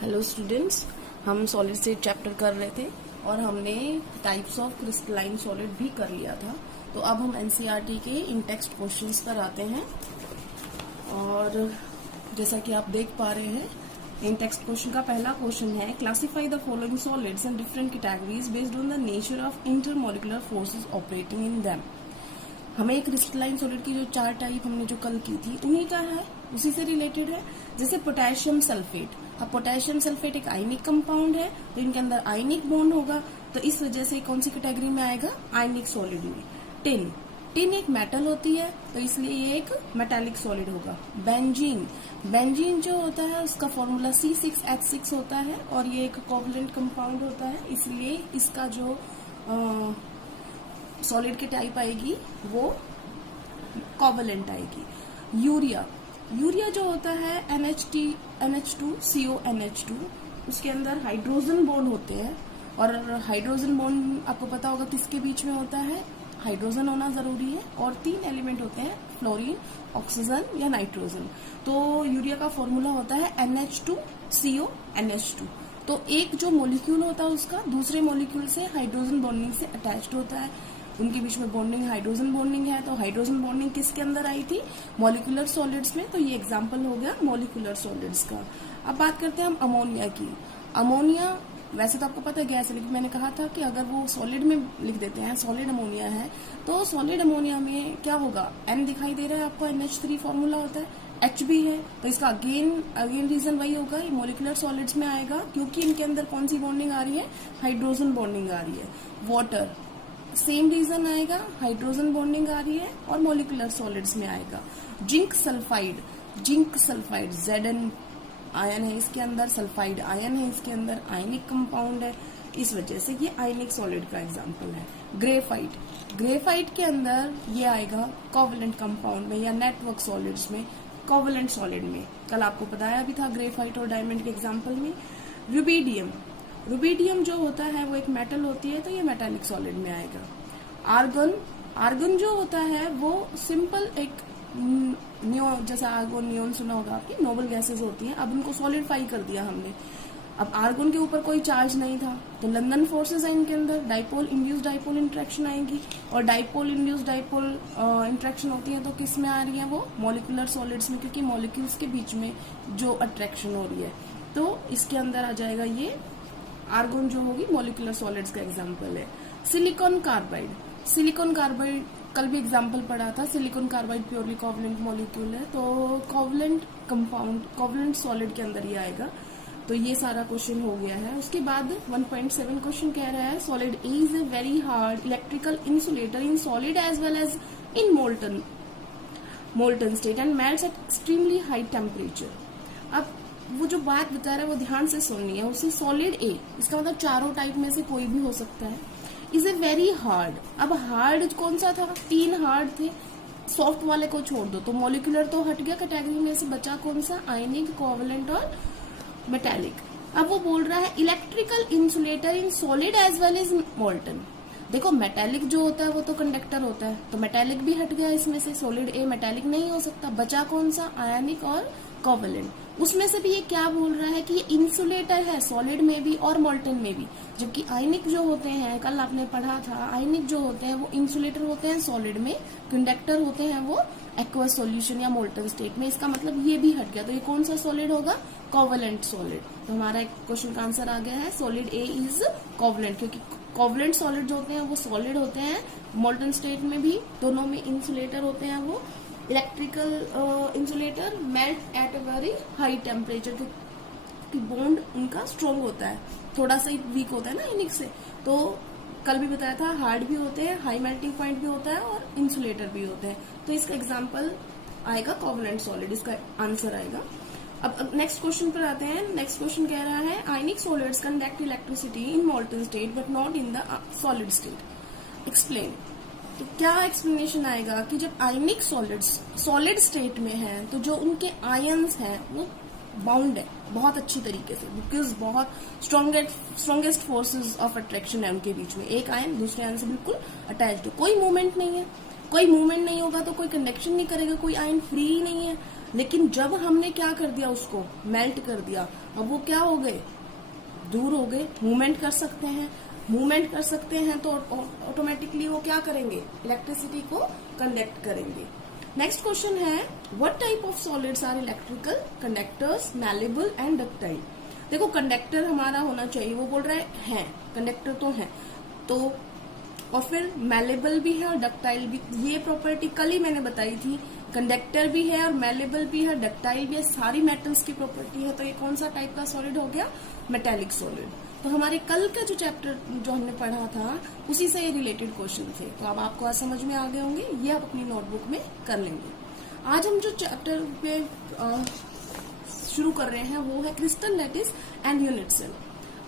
Hello students, हम solid state chapter कर रहे थे और हमने टाइप्स ऑफ क्रिस्टलाइन सॉलिड भी कर लिया था। तो अब हम एनसीईआरटी के इन टेक्स्ट क्वेश्चंस पर आते हैं और जैसा कि आप देख पा रहे हैं, इन टेक्स्ट क्वेश्चन का पहला क्वेश्चन है classify the following solids in different categories based on the nature of intermolecular forces operating in them. हमें क्रिस्टलाइन सॉलिड की जो चार टाइप हमने जो कल की थी उन्हीं का है, उसी से रिलेटेड है। जैसे पोटेशियम सल्फेट, अब पोटेशियम सल्फेट एक आयनिक कंपाउंड है तो इनके अंदर आयनिक बॉन्ड होगा, तो इस वजह से कौन सी कैटेगरी में आएगा? आयनिक सॉलिड में। टिन, टिन एक मेटल होती है तो इसलिए ये एक मेटालिक सॉलिड होगा। बेंजीन, बेंजीन जो होता है उसका फॉर्मूला C6H6 होता है और ये एक कोवलेंट कंपाउंड होता है, इसलिए इसका जो सॉलिड की टाइप आएगी वो कोवलेंट आएगी। यूरिया, यूरिया जो होता है NH2CO NH2, उसके अंदर हाइड्रोजन बॉन्ड होते हैं और हाइड्रोजन बॉन्ड आपको पता होगा किसके बीच में होता है? हाइड्रोजन होना जरूरी है और तीन एलिमेंट होते हैं, फ्लोरीन, ऑक्सीजन या नाइट्रोजन। तो यूरिया का फॉर्मूला होता है NH2CO NH2। तो एक जो मॉलिक्यूल होता है उसका दूसरे मॉलिक्यूल से हाइड्रोजन बॉन्डिंग से अटैच्ड होता है, उनके बीच में बॉन्डिंग हाइड्रोजन बॉन्डिंग है। तो हाइड्रोजन बॉन्डिंग किसके अंदर आई थी? मॉलिक्यूलर सॉलिड्स में। तो ये एग्जांपल हो गया मॉलिक्यूलर सॉलिड्स का। अब बात करते हैं हम अमोनिया की। अमोनिया वैसे तो आपको पता है गैस है, लेकिन मैंने कहा था कि अगर वो सॉलिड में लिख देते हैं सॉलिड अमोनिया है तो सॉलिड अमोनिया में क्या होगा? N दिखाई दे रहा है आपको, NH3 फॉर्मूला होता है, H भी है, तो इसका अगेन रीजन वही होगा, ये मॉलिक्यूलर सॉलिड्स में आएगा क्योंकि इनके अंदर कौन सी बॉन्डिंग आ रही है? हाइड्रोजन बॉन्डिंग आ रही है। वाटर, सेम रीजन आएगा, हाइड्रोजन बॉन्डिंग आ रही है और मॉलिक्यूलर सॉलिड्स में आएगा। Zinc sulphide, zinc sulphide Zn ion है इसके अंदर, सल्फाइड आयन है इसके अंदर, आयनिक कंपाउंड है, इस वजह से ये आयनिक सॉलिड का एग्जांपल है। ग्रेफाइट, ग्रेफाइट के अंदर ये आएगा कोवलेंट कंपाउंड में या नेटवर्क सॉलिड्स में, कोवलेंट सॉलिड में। कल आपको बताया भी था ग्रेफाइट और डायमंड के एग्जाम्पल में। रुबिडियम, रुबिडियम जो होता है वो एक मेटल होती है तो ये मेटालिक सॉलिड में आएगा। आर्गन, आर्गन जो होता है वो सिंपल एक जैसा आर्गन नियोन सुना होगा आपकी, नोबल गैसेस होती हैं, अब उनको सॉलिडिफाई कर दिया हमने। अब आर्गन के ऊपर कोई चार्ज नहीं था तो लंदन फोर्सेस है इनके अंदर, डाइपोल इंड्यूस डाइपोल इंट्रैक्शन आएंगी और डाइपोल इंड्यूस डाइपोल इंट्रैक्शन होती है तो किस में आ रही है वो? मॉलिक्यूलर सॉलिड्स में, क्योंकि मॉलिक्यूल्स के बीच में जो अट्रैक्शन हो रही है तो इसके अंदर आ जाएगा ये आर्गन जो होगी मॉलिक्यूलर सॉलिड्स का एग्जांपल है। सिलिकॉन कार्बाइड, सिलिकॉन कार्बाइड कल भी एग्जांपल पढ़ा था, silicon carbide purely covalent molecule है तो कोवलेंट कंपाउंड कोवलेंट सॉलिड के अंदर ये आएगा। तो ये सारा क्वेश्चन हो गया है। उसके बाद 1.7 क्वेश्चन कह रहा है solid A is a very hard electrical insulator in solid as well as in molten state and melts at extremely high temperature. अब वो जो बात बता रहा है वो ध्यान से सुननी है। उसे सॉलिड ए, इसका मतलब चारों टाइप में से कोई भी हो सकता है, इज ए वेरी हार्ड। अब हार्ड कौन सा था? तीन हार्ड थे, सॉफ्ट वाले को छोड़ दो तो मॉलिक्यूलर तो हट गया कैटेगरी में से, बचा कौन सा? आयनिक, कोवलेंट और मेटालिक। अब वो बोल रहा है electrical insulator in solid as well as molten. देखो मेटालिक जो होता है वो तो कंडक्टर होता है तो मेटालिक भी हट गया इसमें से, सॉलिड ए मेटालिक नहीं हो सकता, बचा कौन सा? आयनिक और कोवलेंट। उसमें से भी ये क्या बोल रहा है कि ये इंसुलेटर है सॉलिड में भी और मोल्टन में भी, जबकि आयनिक जो होते हैं कल आपने पढ़ा था, आयनिक जो होते हैं वो इंसुलेटर होते हैं सॉलिड में, कंडक्टर होते हैं वो एक्वस सॉल्यूशन या मोल्टन स्टेट में। इसका मतलब ये भी हट गया तो ये कौन सा सॉलिड होगा? Covalent solid. तो हमारा क्वेश्चन का आंसर आ गया है सॉलिड ए इज कोवलेंट, क्योंकि कोवलेंट सॉलिड जो होते हैं वो सॉलिड होते हैं, मोल्टन स्टेट में भी दोनों में इंसुलेटर होते हैं वो electrical insulator, melt at a very high temperature क्योंकि बॉन्ड उनका स्ट्रॉन्ग होता है, थोड़ा सा वीक होता है ना आयनिक से। तो कल भी बताया था हार्ड भी होते हैं, हाई मेल्टिंग पॉइंट भी होता है और इंसुलेटर भी होते हैं। तो इसका एग्जाम्पल आएगा कोवलेंट सॉलिड, इसका आंसर आएगा। अब नेक्स्ट क्वेश्चन पर आते हैं। नेक्स्ट क्वेश्चन कह रहा है आयनिक solids conduct electricity in molten state but not in the solid state, explain. तो क्या एक्सप्लेनेशन आएगा कि जब आयनिक सॉलिड्स सॉलिड स्टेट में हैं तो जो उनके आयन्स हैं वो बाउंड है बहुत अच्छी तरीके से, बिकॉज बहुत स्ट्रॉन्गेस्ट फोर्सेस ऑफ अट्रैक्शन है उनके बीच में, एक आयन दूसरे आयन से बिल्कुल अटैच्ड है, कोई मूवमेंट नहीं है। कोई मूवमेंट नहीं होगा तो कोई कंडक्शन नहीं करेगा, कोई आयन फ्री ही नहीं है। लेकिन जब हमने क्या कर दिया, उसको मेल्ट कर दिया, अब वो क्या हो गए, दूर हो गए, मूवमेंट कर सकते हैं। मूवमेंट कर सकते हैं तो ऑटोमेटिकली वो क्या करेंगे, इलेक्ट्रिसिटी को कंडक्ट करेंगे। नेक्स्ट क्वेश्चन है, what type of solids are electrical conductors, malleable and ductile. देखो कंडक्टर हमारा होना चाहिए, वो बोल रहा है कंडक्टर तो है, तो और फिर मैलेबल भी है और डक्टाइल भी। ये प्रॉपर्टी कल ही मैंने बताई थी, कंडक्टर भी है और मैलेबल भी है, डक्टाइल भी है, सारी मेटल्स की प्रॉपर्टी है। तो ये कौन सा टाइप का सॉलिड हो गया, मेटेलिक सॉलिड। तो हमारे कल का जो चैप्टर जो हमने पढ़ा था उसी से ये रिलेटेड क्वेश्चन थे, तो अब आपको आज समझ में आ गए होंगे, ये आप अपनी नोटबुक में कर लेंगे। आज हम जो चैप्टर पे शुरू कर रहे हैं वो है crystal lattice and unit cell.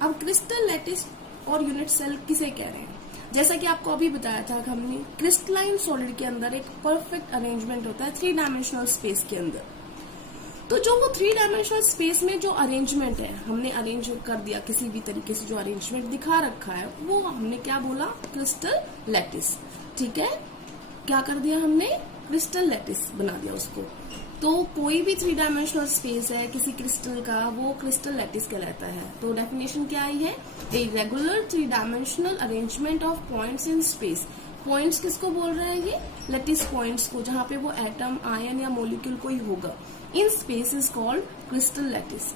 अब क्रिस्टल लैटिस और यूनिट सेल किसे कह रहे हैं, जैसा कि आपको अभी बताया था कि हमने क्रिस्टलाइन सॉलिड के अंदर एक परफेक्ट अरेंजमेंट होता है 3 डायमेंशनल स्पेस के अंदर। तो जो वो 3 डायमेंशनल स्पेस में जो अरेंजमेंट है हमने अरेंज कर दिया, किसी भी तरीके से जो अरेंजमेंट दिखा रखा है वो हमने क्या बोला, क्रिस्टल लैटिस। ठीक है, क्या कर दिया हमने, क्रिस्टल लैटिस बना दिया उसको। तो कोई भी 3 डायमेंशनल स्पेस है किसी क्रिस्टल का, वो क्रिस्टल लैटिस कहलाता है। तो डेफिनेशन क्या आई है, a regular 3 dimensional arrangement of points in space. Points किसको बोल रहा है, ये लैटिस पॉइंट्स को, जहां पे वो एटम, आयन या मॉलिक्यूल कोई होगा, in space is called crystal lattice.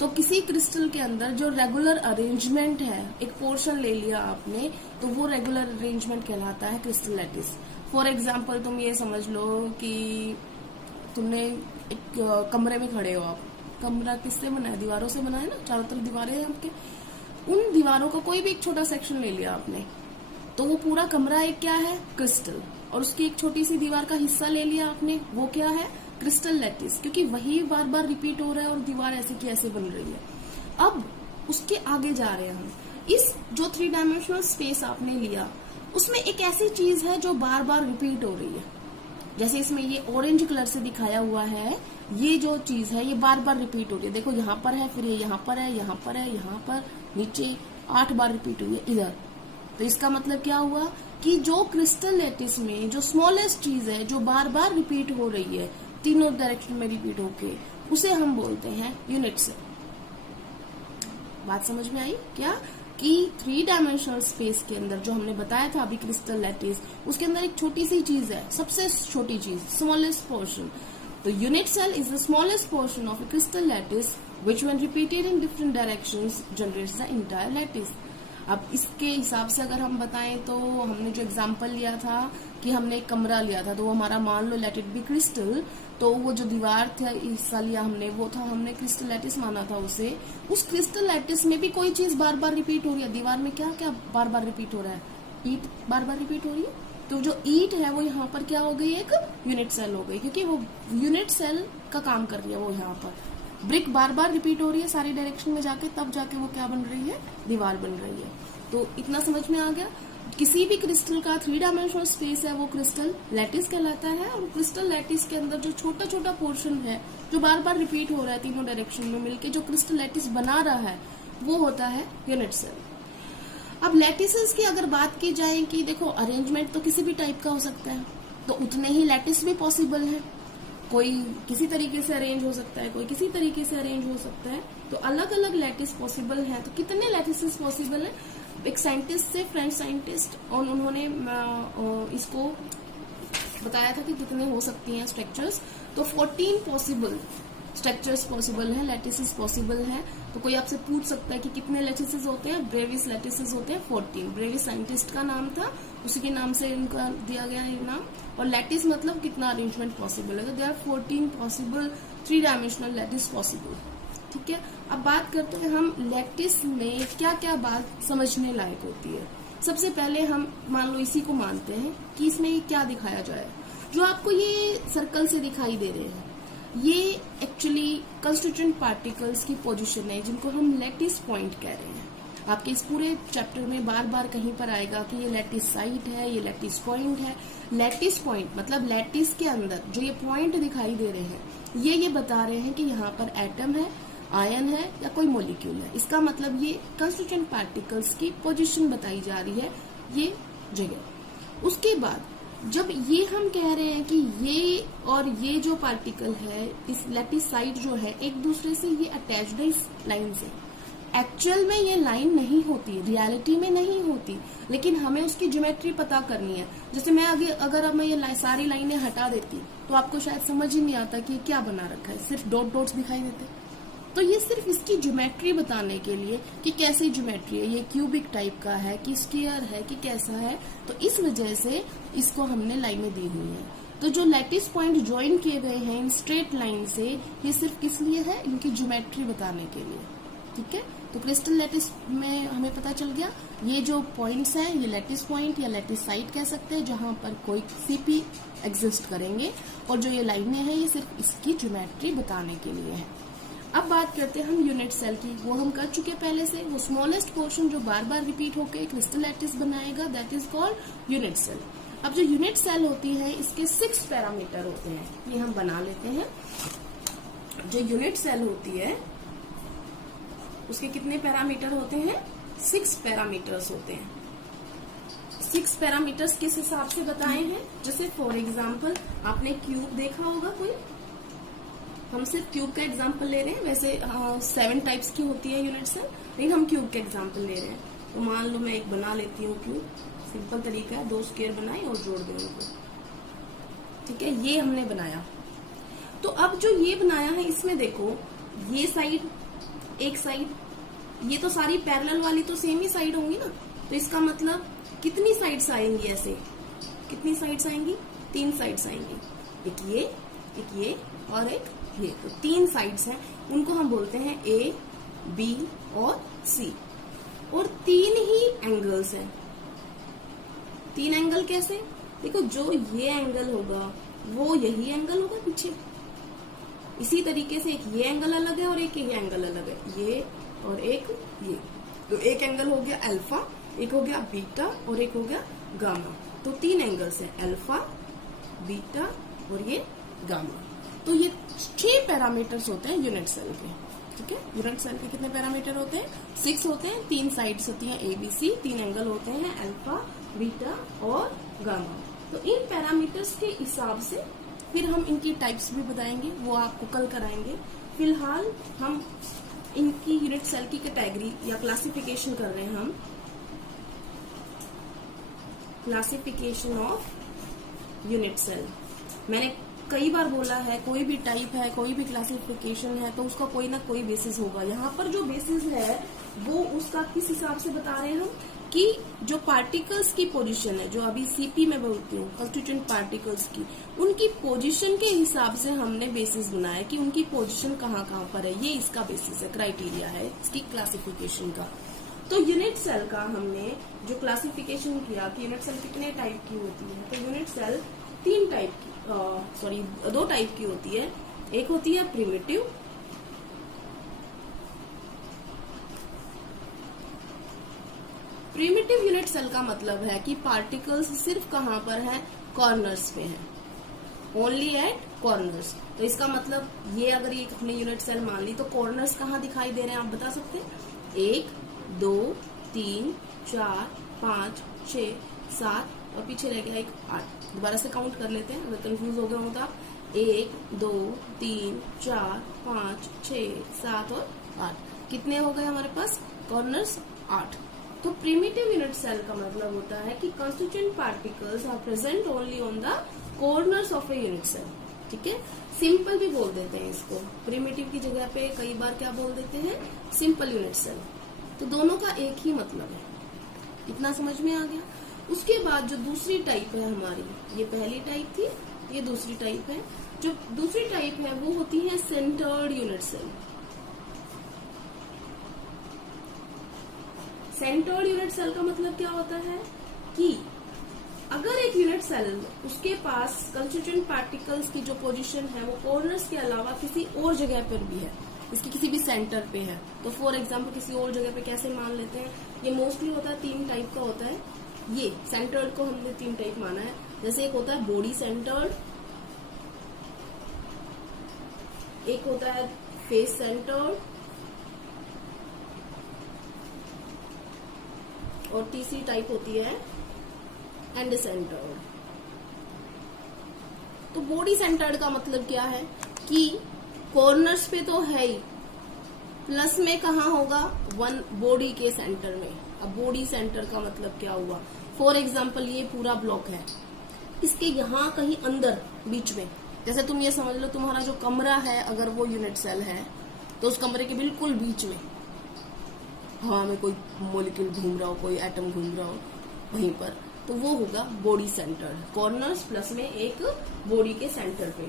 तो किसी क्रिस्टल के अंदर जो रेगुलर अरेंजमेंट है, एक पोर्शन ले लिया आपने, तो वो रेगुलर अरेंजमेंट कहलाता है क्रिस्टल लैटिस। फॉर एग्जाम्पल तुम ये समझ लो कि तुमने एक कमरे में खड़े हो, आप कमरा किससे बना है, दीवारों से बना है ना, चारों तरफ दीवारें हैं आपके, उन दीवारों का कोई भी एक छोटा सेक्शन ले लिया आपने, तो वो पूरा कमरा एक क्या है, क्रिस्टल, और उसकी एक छोटी सी दीवार का हिस्सा ले लिया आपने, वो क्या है, क्रिस्टल लैटिस, क्योंकि वही बार बार रिपीट हो रहा है और दीवार ऐसे की ऐसे बन रही है। अब उसके आगे जा रहे हैं हम, इस जो 3 डायमेंशनल स्पेस आपने लिया उसमें एक ऐसी चीज है जो बार बार रिपीट हो रही है, जैसे इसमें ये ऑरेंज कलर से दिखाया हुआ है, ये जो चीज है ये बार बार रिपीट हो रही है। देखो यहाँ पर है, फिर ये यहाँ पर है, यहाँ पर है, यहाँ पर, नीचे 8 बार रिपीट हुई है इधर। तो इसका मतलब क्या हुआ कि जो क्रिस्टल लैटिस में जो स्मॉलेस्ट चीज है जो बार बार रिपीट हो रही है, तीनों डायरेक्शन में रिपीट होके, उसे हम बोलते हैं यूनिट सेल। बात समझ में आई क्या, कि 3 डायमेंशनल स्पेस के अंदर जो हमने बताया था अभी क्रिस्टल लैटिस, उसके अंदर एक छोटी सी चीज है, सबसे छोटी चीज, स्मॉलेस्ट पोर्शन। तो unit cell is the smallest portion of a crystal lattice which when repeated in different directions generates the entire lattice. अब इसके हिसाब से अगर हम बताएं तो हमने जो एग्जांपल लिया था कि हमने एक कमरा लिया था, तो वो हमारा मान लो लेट इट बी क्रिस्टल, तो वो जो दीवार था हिस्सा लिया हमने, वो था हमने क्रिस्टल लैटिस माना था उसे। उस क्रिस्टल लैटिस में भी कोई चीज बार बार रिपीट हो रही है, दीवार में क्या क्या बार बार रिपीट हो रहा है, ईंट बार बार रिपीट हो रही है। तो जो ईंट है वो यहाँ पर क्या हो गई, एक यूनिट सेल हो गई, क्योंकि वो यूनिट सेल का काम कर रही है। वो यहाँ पर ब्रिक बार बार रिपीट हो रही है सारी डायरेक्शन में जाके, तब जाके वो क्या बन रही है, दीवार बन रही है। तो इतना समझ में आ गया, किसी भी क्रिस्टल का 3 डायमेंशनल स्पेस है वो क्रिस्टल लैटिस कहलाता है। और क्रिस्टल लैटिस के अंदर जो छोटा छोटा पोर्शन है जो बार बार रिपीट हो रहा है तीनों डायरेक्शन में मिलके, जो क्रिस्टल लैटिस बना रहा है, वो होता है यूनिट सेल। अब लैटिसेस की अगर बात की जाए कि देखो अरेंजमेंट तो किसी भी टाइप का हो सकता है, तो उतने ही लैटिस भी पॉसिबल है। कोई किसी तरीके से अरेंज हो सकता है, कोई किसी तरीके से अरेंज हो सकता है, तो अलग अलग लैटिस पॉसिबल है। तो कितने लैटिसेस पॉसिबल है, एक साइंटिस्ट से, फ्रेंच साइंटिस्ट, और उन्होंने इसको बताया था कि कितने हो सकती हैं स्ट्रक्चर्स। तो 14 पॉसिबल स्ट्रक्चर्स पॉसिबल है, लैटिसेस पॉसिबल है। तो कोई आपसे पूछ सकता है कि कितने लैटिसेस होते हैं, ब्रेविस लैटिसेस होते हैं 14। ब्रेविस साइंटिस्ट का नाम था, उसी के नाम से इनका दिया गया ये नाम। और लैटिस मतलब कितना अरेंजमेंट पॉसिबल है, तो they are 14 possible 3 dimensional lattice possible. ठीक है, अब बात करते हैं हम लैटिस में क्या क्या बात समझने लायक होती है। सबसे पहले हम मान लो इसी को मानते हैं कि इसमें क्या दिखाया जाए, जो आपको ये सर्कल से दिखाई दे रहे हैं, ये एक्चुअली कंस्टिट्यूएंट पार्टिकल्स की पोजीशन है, जिनको हम लैटिस पॉइंट कह रहे हैं। आपके इस पूरे चैप्टर में बार बार कहीं पर आएगा कि ये लैटिस साइट है, ये लैटिस पॉइंट है। लैटिस पॉइंट मतलब लैटिस के अंदर जो ये पॉइंट दिखाई दे रहे हैं, ये बता रहे हैं कि यहाँ पर एटम है, आयन है या कोई मॉलिक्यूल है। इसका मतलब ये कंस्टिट्यूएंट पार्टिकल्स की पोजीशन बताई जा रही है, ये जगह। उसके बाद जब ये हम कह रहे हैं कि ये और ये जो पार्टिकल है, इस लैटिस साइड जो है, एक दूसरे से ये अटैच्ड है इस लाइन से। एक्चुअल में ये लाइन नहीं होती, रियलिटी में नहीं होती, लेकिन हमें उसकी ज्योमेट्री पता करनी है। जैसे मैं आगे अगर अब मैं ये सारी लाइनें हटा देती तो आपको शायद समझ ही नहीं आता कि क्या बना रखा है, सिर्फ डॉट डॉट्स दिखाई देते। तो ये सिर्फ इसकी ज्योमेट्री बताने के लिए कि कैसी ज्योमेट्री है, ये क्यूबिक टाइप का है कि स्क्वायर है कि कैसा है, तो इस वजह से इसको हमने लाइनें दी हुई है। तो जो लैटिस पॉइंट ज्वाइन किए गए हैं इन स्ट्रेट लाइन से, ये सिर्फ किस लिए है, इनकी ज्योमेट्री बताने के लिए। ठीक है, तो क्रिस्टल लैटिस में हमें पता चल गया ये जो पॉइंट्स हैं ये लैटिस पॉइंट या लैटिस साइट कह सकते हैं, जहां पर कोई सीपी एग्जिस्ट करेंगे, और जो ये लाइनें हैं ये सिर्फ इसकी ज्योमेट्री बताने के लिए है। अब बात करते हैं हम यूनिट सेल की, वो हम कर चुके पहले से। वो स्मॉलेस्ट पोर्शन जो बार बार रिपीट होकर क्रिस्टल लैटिस बनाएगा, that is called unit cell. अब जो यूनिट सेल होती है इसके 6 पैरामीटर होते हैं, ये हम बना लेते हैं। जो यूनिट सेल होती है उसके कितने पैरामीटर होते हैं, 6 पैरामीटर्स होते हैं। 6 पैरामीटर्स किस हिसाब से बताए हैं, जैसे फॉर एग्जाम्पल आपने क्यूब देखा होगा कोई, हम सिर्फ क्यूब का एग्जाम्पल ले रहे हैं, वैसे 7 टाइप्स की होती है यूनिट सेल, लेकिन हम क्यूब का एग्जाम्पल ले रहे हैं। तो मान लो मैं एक बना लेती हूँ क्यूब, सिंपल तरीका है, 2 स्क्वायर बनाए और जोड़ दें उनको। ठीक है, ये हमने बनाया। तो अब जो ये बनाया है इसमें देखो, ये साइड एक साइड, ये तो सारी पैरेलल वाली तो सेम ही साइड होंगी ना, तो इसका मतलब कितनी साइड्स आएंगी, ऐसे कितनी साइड्स आएंगी, 3 साइड्स आएंगी, एक ये और एक ये, तो 3 साइड्स हैं, उनको हम बोलते हैं ए, बी और सी, और 3 ही एंगल्स हैं। 3 एंगल कैसे, देखो जो ये एंगल होगा वो यही एंगल होगा पीछे, इसी तरीके से एक ये एंगल अलग है और एक ये एंगल अलग है, ये और एक ये, तो एक एंगल हो गया अल्फा, एक हो गया बीटा और एक हो गया गामा। तो 3 एंगल्स हैं, अल्फा, बीटा और ये गामा। तो ये 6 पैरामीटर्स होते हैं यूनिट सेल के। ठीक है, यूनिट सेल के कितने पैरामीटर होते हैं, 6 होते हैं। 3 साइड्स होती हैं ABC, 3 एंगल होते हैं अल्फा, बीटा और गामा। तो इन पैरामीटर्स के हिसाब से फिर हम इनकी टाइप्स भी बताएंगे, वो आपको कल कराएंगे। फिलहाल हम इनकी यूनिट सेल की कैटेगरी या क्लासिफिकेशन कर रहे हैं हम, क्लासिफिकेशन ऑफ यूनिट सेल। मैंने कई बार बोला है, कोई भी टाइप है, कोई भी क्लासिफिकेशन है, तो उसका कोई ना कोई बेसिस होगा। यहाँ पर जो बेसिस है वो उसका किस हिसाब से बता रहे हैं हम, कि जो पार्टिकल्स की पोजीशन है, जो अभी सीपी में बोलती हूँ कंस्टिट्यूएंट पार्टिकल्स की, उनकी पोजीशन के हिसाब से हमने बेसिस बनाया कि उनकी पोजीशन कहाँ कहाँ पर है, ये इसका बेसिस है, क्राइटेरिया है इसकी क्लासिफिकेशन का। तो यूनिट सेल का हमने जो क्लासिफिकेशन किया कि यूनिट सेल कितने टाइप की होती है, तो यूनिट सेल 2 टाइप की होती है। एक होती है प्रिमिटिव, प्रिमिटिव यूनिट सेल का मतलब है कि पार्टिकल्स सिर्फ कहाँ पर हैं, कॉर्नर्स पे हैं, ओनली एट कॉर्नर्स। तो इसका मतलब ये अगर ये अपनी यूनिट सेल मान ली, तो कॉर्नर्स कहाँ दिखाई दे रहे हैं आप बता सकते हैं, 1 2 3 4 5 6 7 और पीछे रह गया एक 8। दोबारा से काउंट कर लेते हैं, अगर कंफ्यूज हो गए हो तो आप, 1 2 3 4 5 6 7 और 8, कितने हो गए हमारे पास कॉर्नर्स, 8। तो प्रिमिटिव यूनिट सेल का मतलब होता है कि constituent particles are present only on the corners of a unit cell. ठीक है, सिंपल भी बोल देते हैं इसको, प्रिमिटिव की जगह पे कई बार क्या बोल देते हैं, सिंपल यूनिट सेल। तो दोनों का एक ही मतलब है, इतना समझ में आ गया। उसके बाद जो दूसरी टाइप है हमारी, ये पहली टाइप थी, ये दूसरी टाइप है। जो दूसरी टाइप है वो होती है centred unit cell. Centred unit cell का मतलब क्या होता है कि अगर एक यूनिट सेल, उसके पास कंस्टिट्यूएंट पार्टिकल्स की जो पोजीशन है वो कॉर्नर्स के अलावा किसी और जगह पर भी है, इसकी किसी भी सेंटर पे है, तो फॉर एग्जांपल किसी और जगह पे कैसे मान लेते हैं, ये मोस्टली होता है 3 टाइप का होता है। ये सेंटर्ड को हमने 3 टाइप माना है, जैसे एक होता है बॉडी सेंटर्ड, एक होता है फेस सेंटर्ड, और तीसरी टाइप होती है एंड सेंटर्ड। तो बॉडी सेंटर्ड का मतलब क्या है कि कॉर्नर्स पे तो है ही, प्लस में कहाँ होगा, वन बॉडी के सेंटर में। अब बॉडी सेंटर का मतलब क्या हुआ, फॉर एग्जाम्पल ये पूरा ब्लॉक है, इसके यहाँ कहीं अंदर बीच में, जैसे तुम ये समझ लो तुम्हारा जो कमरा है अगर वो यूनिट सेल है तो उस कमरे के बिल्कुल बीच में हवा में कोई मॉलिक्यूल घूम रहा हो, कोई एटम घूम रहा हो वहीं पर, तो वो होगा बॉडी सेंटर्ड। कॉर्नर्स प्लस में एक बॉडी के सेंटर पे।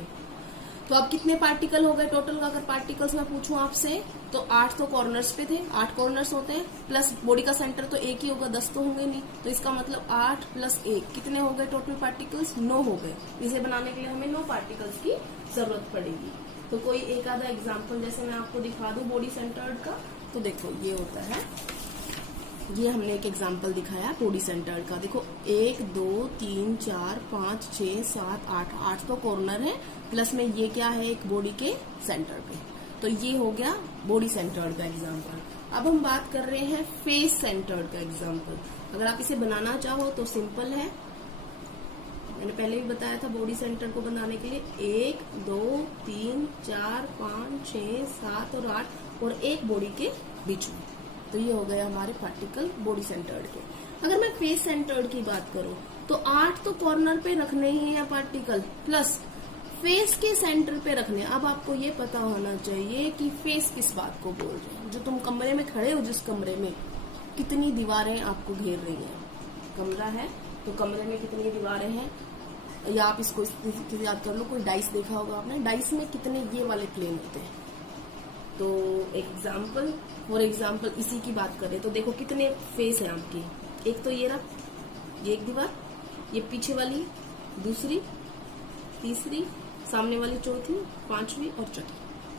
तो अब कितने पार्टिकल हो गए टोटल, अगर पार्टिकल्स मैं पूछूं आपसे तो 8 तो कॉर्नर्स पे थे, 8 कॉर्नर्स होते हैं, प्लस बॉडी का सेंटर तो एक ही होगा, 10 तो होंगे नहीं, तो इसका मतलब 8 + 1 कितने हो गए टोटल पार्टिकल्स, 9 हो गए। इसे बनाने के लिए हमें 9 पार्टिकल्स की जरूरत पड़ेगी। तो कोई एक आधा एग्जाम्पल जैसे मैं आपको दिखा दूं बॉडी सेंटर्ड का, तो देखो ये होता है, ये हमने एक एग्जाम्पल दिखाया बॉडी सेंटर्ड का। देखो 1 2 3 4 5 6 7 8, 8 तो कॉर्नर है, प्लस में ये क्या है एक बॉडी के सेंटर पे, तो ये हो गया बॉडी सेंटर्ड का एग्जाम्पल। अब हम बात कर रहे हैं फेस सेंटर्ड का एग्जाम्पल। अगर आप इसे बनाना चाहो तो सिंपल है, मैंने पहले भी बताया था बॉडी सेंटर को बनाने के लिए 1 2 3 4 5 6 7 और 8 और एक बॉडी के बीच में, तो ये हो गया हमारे पार्टिकल बॉडी सेंटर्ड के। अगर मैं फेस सेंटर्ड की बात करूं तो 8 तो कॉर्नर पे रखने ही है पार्टिकल, प्लस फेस के सेंटर पे रखने। अब आपको ये पता होना चाहिए कि फेस किस बात को बोल रहे हैं, जो तुम कमरे में खड़े हो जिस कमरे में कितनी दीवारें आपको घेर रही हैं, कमरा है तो कमरे में कितनी दीवारें हैं, या आप इसको याद कर लो, कोई डाइस देखा होगा आपने, डाइस में कितने ये वाले प्लेन होते हैं। तो एग्जाम्पल फॉर एग्जाम्पल इसी की बात करें तो देखो कितने फेस हैं आपके, एक तो ये रहा, ये एक दीवार, ये पीछे वाली दूसरी, तीसरी, सामने वाली चौथी, पांचवी और छठी,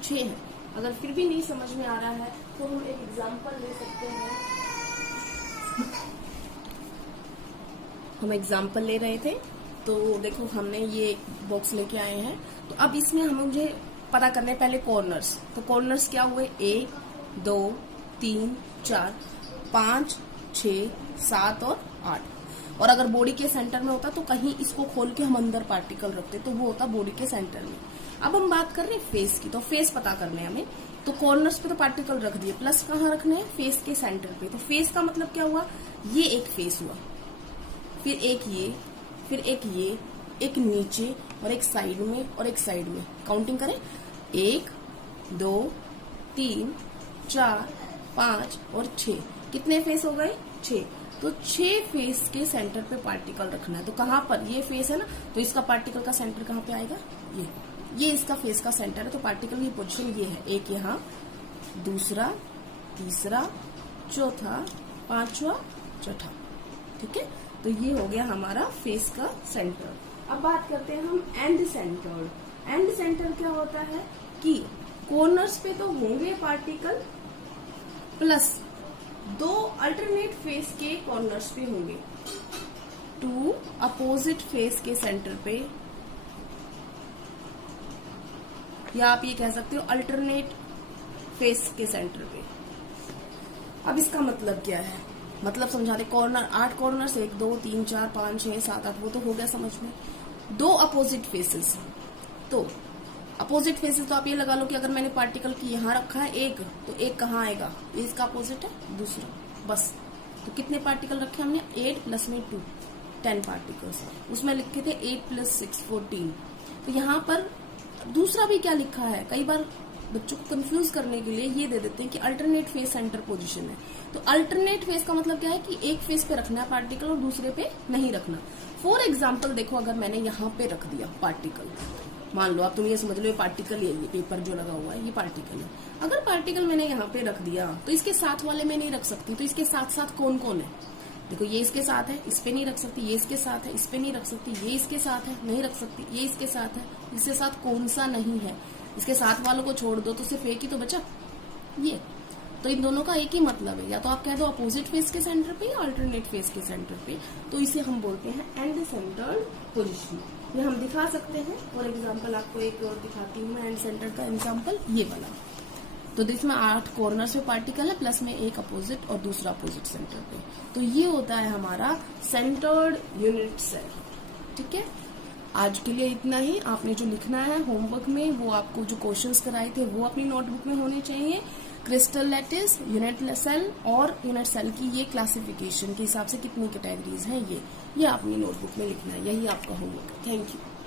6 है। अगर फिर भी नहीं समझ में आ रहा है तो हम एक एग्जाम्पल ले सकते हैं। हम एग्जाम्पल ले रहे थे तो देखो हमने ये बॉक्स लेके आए हैं, तो अब इसमें हम मुझे पता करने पहले कॉर्नर्स। तो कॉर्नर्स क्या हुए, 1 2 3 4 5 6 7 और 8। और अगर बॉडी के सेंटर में होता तो कहीं इसको खोल के हम अंदर पार्टिकल रखते, तो वो होता बॉडी के सेंटर में। अब हम बात कर रहे हैं फेस की, तो फेस पता करने हमें, तो कॉर्नर्स पे तो पार्टिकल रख दिए, प्लस कहाँ रखने हैं, फेस के सेंटर पे। तो फेस का मतलब क्या हुआ, ये एक फेस हुआ, फिर एक ये, फिर एक ये, एक नीचे और एक साइड में और एक साइड में। काउंटिंग करें, 1 2 3 4 5 और 6, कितने फेस हो गए, 6। तो 6 फेस के सेंटर पे पार्टिकल रखना है। तो कहाँ पर, ये फेस है ना, तो इसका पार्टिकल का सेंटर कहाँ पे आएगा, ये इसका फेस का सेंटर है, तो पार्टिकल की पोजीशन ये है, एक यहाँ, दूसरा, तीसरा, चौथा, पांचवा, चौथा, ठीक है। तो ये हो गया हमारा फेस का सेंटर। अब बात करते हैं हम एंड सेंटर्ड। एंड सेंटर क्या होता है कि कॉर्नर्स पे तो होंगे पार्टिकल, प्लस 2 अल्टरनेट फेस के कॉर्नर्स पे होंगे, 2 अपोजिट फेस के सेंटर पे, या आप ये कह सकते हो अल्टरनेट फेस के सेंटर पे। अब इसका मतलब क्या है, मतलब समझा दे, कॉर्नर 8 कॉर्नर्स, 1 2 3 4 5 6 7 8, वो तो हो गया समझ में। 2 अपोजिट फेसेस, तो अपोजिट फेसेस तो आप ये लगा लो कि अगर मैंने पार्टिकल की यहाँ रखा है एक, तो एक कहाँ आएगा, ये इसका अपोजिट है, दूसरा, बस। तो कितने पार्टिकल रखे हमने, 8 प्लस में 2, 10 पार्टिकल्स। उसमें लिखे थे 8 + 6 14। तो यहाँ पर दूसरा भी क्या लिखा है, कई बार बच्चों को कंफ्यूज करने के लिए ये दे देते हैं कि अल्टरनेट फेस सेंटर पोजीशन है। तो अल्टरनेट फेस का मतलब क्या है कि एक फेस पे रखना है पार्टिकल और दूसरे पे नहीं रखना। फॉर एग्जाम्पल देखो, अगर मैंने यहाँ पे रख दिया पार्टिकल, मान लो आप, तुम ये समझ लो ये पार्टिकल, ये पेपर जो लगा हुआ है ये पार्टिकल है। अगर पार्टिकल मैंने यहाँ पे रख दिया तो इसके साथ वाले में नहीं रख सकती, तो इसके साथ साथ कौन कौन है, देखो ये इसके साथ है, इस पे नहीं रख सकती, ये इसके साथ है, इस पे नहीं रख सकती, ये इसके साथ है, नहीं रख सकती, ये इसके साथ है, इसके साथ कौन सा नहीं है, इसके साथ वालों को छोड़ दो तो सिर्फ एक ही तो बचा, ये। तो इन दोनों का एक ही मतलब है, या तो आप कह दो अपोजिट फेस के सेंटर पे या अल्टरनेट फेस के सेंटर पे, तो इसे हम बोलते हैं एंड सेंटर्ड पोजीशन। ये हम दिखा सकते हैं। फॉर एग्जाम्पल आपको एक और दिखाती हूँ मैं एंड सेंटर का एग्जाम्पल, ये वाला। तो इसमें 8 कॉर्नर्स पे पार्टिकल है, प्लस में एक अपोजिट और दूसरा अपोजिट सेंटर पे। तो ये होता है हमारा सेंटर्ड यूनिट सेल, ठीक है। आज के लिए इतना ही। आपने जो लिखना है होमवर्क में, वो आपको जो क्वेश्चंस कराए थे वो अपनी नोटबुक में होने चाहिए। क्रिस्टल लैटिस, यूनिट सेल और यूनिट सेल की ये क्लासिफिकेशन के हिसाब से कितनी कैटेगरीज हैं ये आपनी नोटबुक में लिखना है। यही आपका होमवर्क है। Thank you.